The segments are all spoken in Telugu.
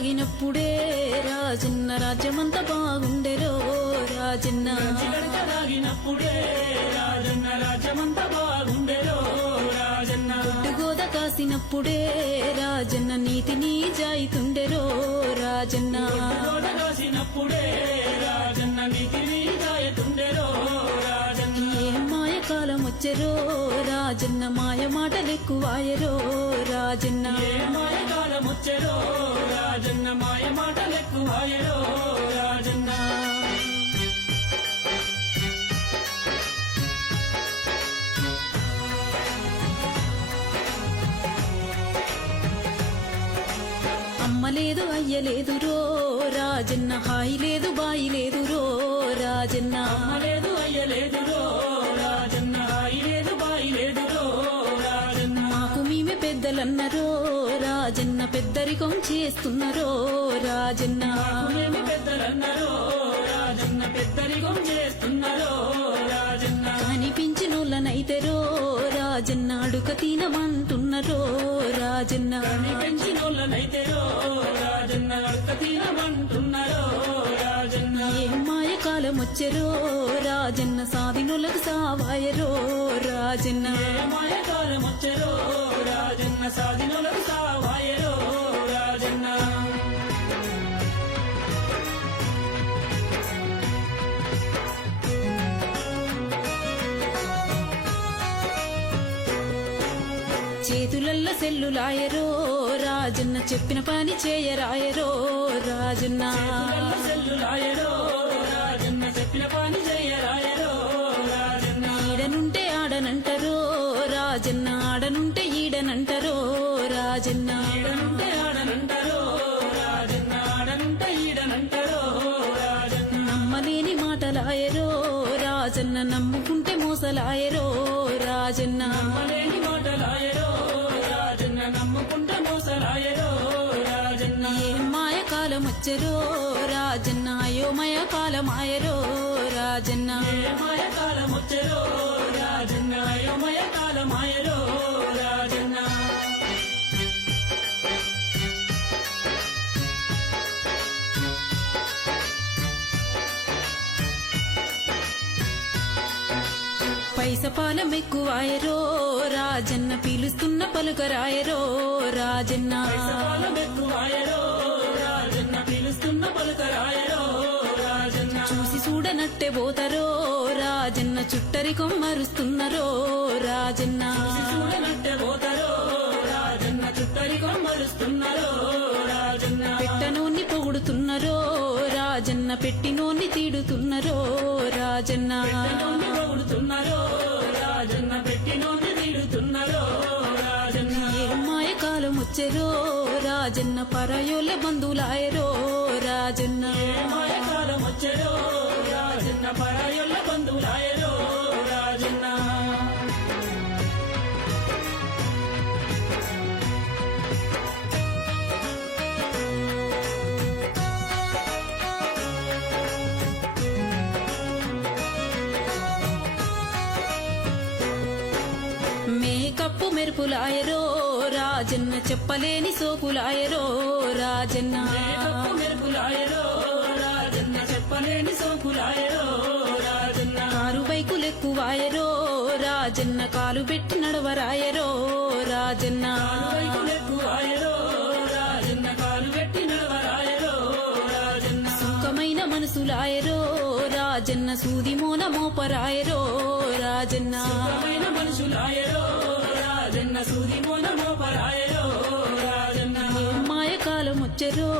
దాగినప్పుడే రాజన్న రాజ్యమంతా బాగుండెరో రాజన్న గడక దాగినప్పుడే రాజన్న రాజ్యమంతా బాగుండెరో రాజన్న గోద కాసినప్పుడే రాజన్న నీతిని జాయితుండెరో రాజన్న గోడ కాసినప్పుడే రాజన్న నీతిని జాయతుండెరో రాజన్న ఏం మాయ కాలం వచ్చెరో రాజన్న మాయ మాటలెక్కువాయరో రాజన్న ఏ మాయకాలం వచ్చెరో రాజన్న మాయ మాటలెక్కువాయరో రాజన్న అమ్మ లేదు అయ్య లేదురో రాజన్న హాయి లేదు బాయి లేదురో రాజన్న అమ్మ లేదు అయ్య లేదురో రాజన్న హాయి లేదు బాయి లేదురో రాజన్న మాకు మేమే పెద్దలన్నరో రాజన్న పెద్దరికం చేస్తున్నారో రాజన్న మేమి పెద్దలన్నారో రాజన్న పెద్దరికం చేస్తున్నారో రాజన్న కనిపించినోళ్ళనైతేరో రాజన్న అడుక తినమంటున్నారో రాజన్న పెంచినోళ్ళనైతేరో రాజన్న అడక తినమంటున్నారో రాజన్న ఏం మాయ కాలం వచ్చెరో రాజన్న సాధినులకు సావాయరో రాజన్న ఏ మాయకాలం వచ్చెరో రాజన్న సాధినులకు సావాయరో రాజన్న చేతులల్ల సెల్లులాయరో రాజన్న చెప్పిన పని చేయరాయరో రాజన్న చేతులల్ల సెల్లులాయరో రాజన్న చెప్పిన పని చేయరాయరో రాజన్న ఈడనుంటే ఆడనంటరో రాజన్న ఆడనుంటే ఈడనంటరో రాజన్న ఈడనుంటే ఆడనంటారో రాజన్న ఆడనుంటే ఈడనంటారో రాజన్న నమ్మలేని మాటలాయరో రాజన్న నమ్ముకుంటే మోసలాయరో రాజన్న నమ్మలేని మాటలాయరో రాజన్న నమ్ముకుంటే మోసలాయరో రాజన్న ఏం మాయ కాలం వచ్చరో రాజన్న అయోమయ కాలమాయరో రాజన్న ఏ మాయకాలం వచ్చెరో రాజన్న అయోమయ కాలమాయరో రాజన్న పైసపాలం ఎక్కువాయరో రాజన్న పీలుస్తున్న పలుకరాయరో రాజన్న పైసపాలం ఎక్కువాయరో రాజన్న పిలుస్తున్న పలుకరాయరో రాజన్న చూసి చూడనట్టే పోతారో రాజన్న చుట్టరికం మరుస్తున్నారో రాజన్న చూడనట్టే పోతారో రాజన్న చుట్టరికం మరుస్తున్నారో రాజన్న పెట్టనోన్ని పొగుడుతున్నారో రాజన్న పెట్టినోన్ని తీడుతున్నారో రాజన్న పెట్టినోన్ని పొగుడుతున్నారో రాజన్న పెట్టినోన్ని తీడుతున్నారో రాజన్న ఏం మాయ కాలం వచ్చెరో రాజన్న పరాయోళ్ళ బంధువులాయరో రాజన్న ఏ మాయకాలం వచ్చెరో రాజన్న పరాయొల్ల బంధువులాయరో రాజన్న మేకప్పు మెరుపులాయరో రాజన్న చెప్పలేని సోకులాయరో రాజన్న మేకప్పు మెరుపులాయరో రాజన్న చెప్పలేని సోకులాయరో రాజన్న కారు బైకులెక్కువాయరో రాజన్న కాలు పెట్టి నడవరాయరో రాజన్న వైకులెక్కువాయరో రాజన్న కాలు పెట్టి నడవరాయరో రాజన్న సుఖమైన మనసులాయరో రాజన్న సూది మోన మోపరాయరో రాజన్న సుఖమైన మనుషులాయరో రాజన్న సూది మోన మోపరాయరో రాజన్న మాయ కాలం వచ్చరో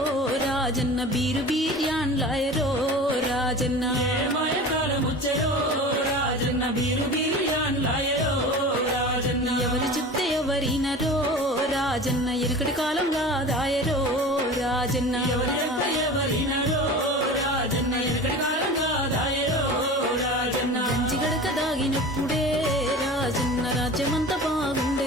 రాజన్న బీరు బీర్యాన్లాయరో రాజన్న ఏ మాయకాలం వచ్చెరో రాజన్న బీరు బీర్యాన్లాయరో రాజన్న ఎవరు చెప్తే ఎవరినరో రాజన్న ఎనకటి కాలం కాదాయరో రాజన్న ఎవరినరో రాజన్న ఎనకటి కాలం కాదాయరో రాజన్న గంజి గడక దాగినప్పుడే రాజన్న రాజ్యమంతా బాగుంది